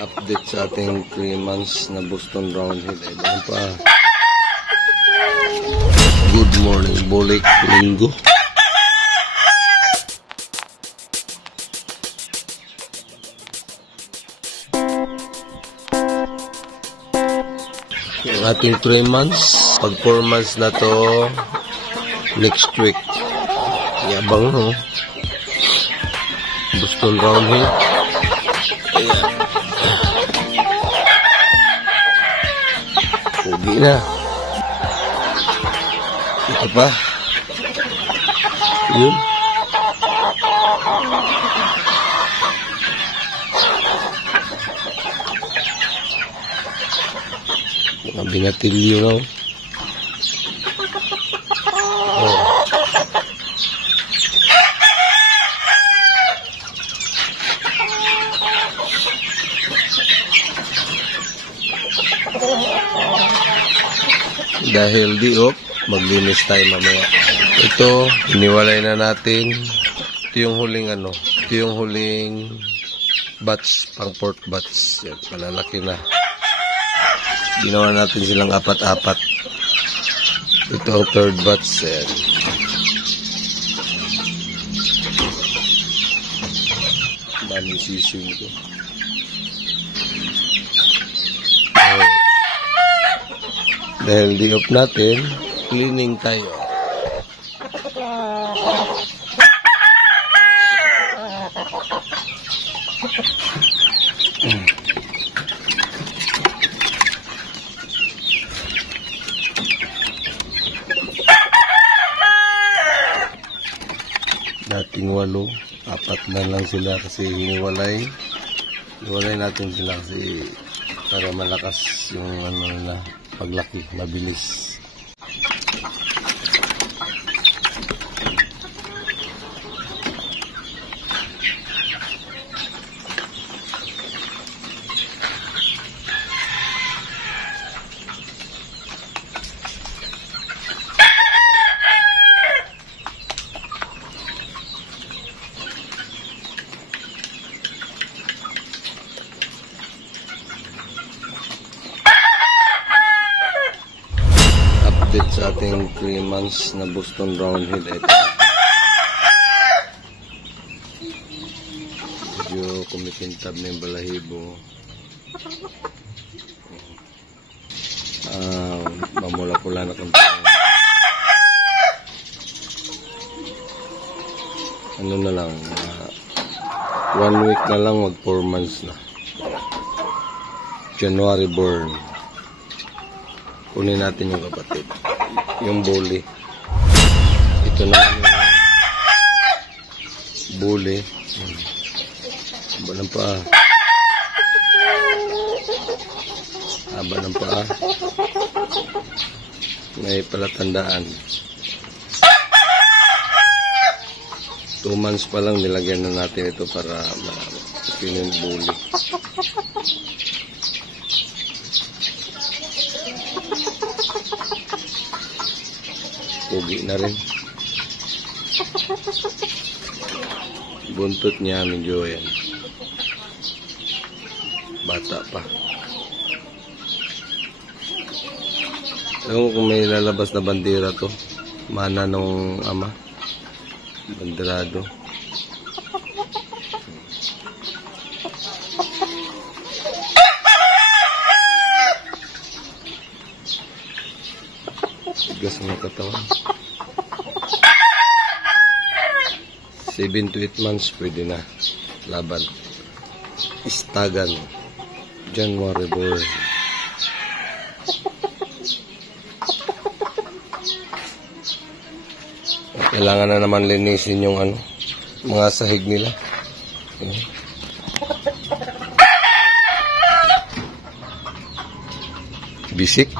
Update sa ating 3 months na Boston Roundhead. Ay, doon pa. Good morning, Bolik Linggo. Yung ating 3 months, pag 4 months na to, next week. Yabang, no? Boston Roundhead. Ayan. Pugi na. Ito pa. Yun. Mga binatilyo na. Oh. Dahil maglinis tayo mamaya. Ito, iniwalay na natin. Ito yung huling ito yung huling batch, pang pork batch. Yan, malalaki na. Ginawa natin silang apat-apat. Ito ang third batch. Yan. Dami sisig ito. Dahil di-off natin, cleaning tayo. Dating 8, 4 na lang sila kasi hiniwalay. Hiniwalay natin sila kasi para malakas yung na paglaki, mabilis. Update sa ating 3 months na Boston Roundhead. Ito. Medyo kumikintab na yung balahibo. Mamula-pula na kung ano na lang, 1 week na lang, mag 4 months na. January born. Kunin natin yung kapatid. Yung bully. Ito naman yung bully. Haba ng paa. Haba ng paa. May palatandaan. 2 months pa lang nilagyan na natin ito para ito yung bully. Pugi na rin. Buntot niya medyo yan. Bata pa. Alam mo kung may lalabas na bandera to. Mana nung ama. Banderado. Tigas ang katawan. 7 to 8 months pwede na laban. Istagan. January born. Kailangan na naman linisin yung mga sahig nila. Bisik.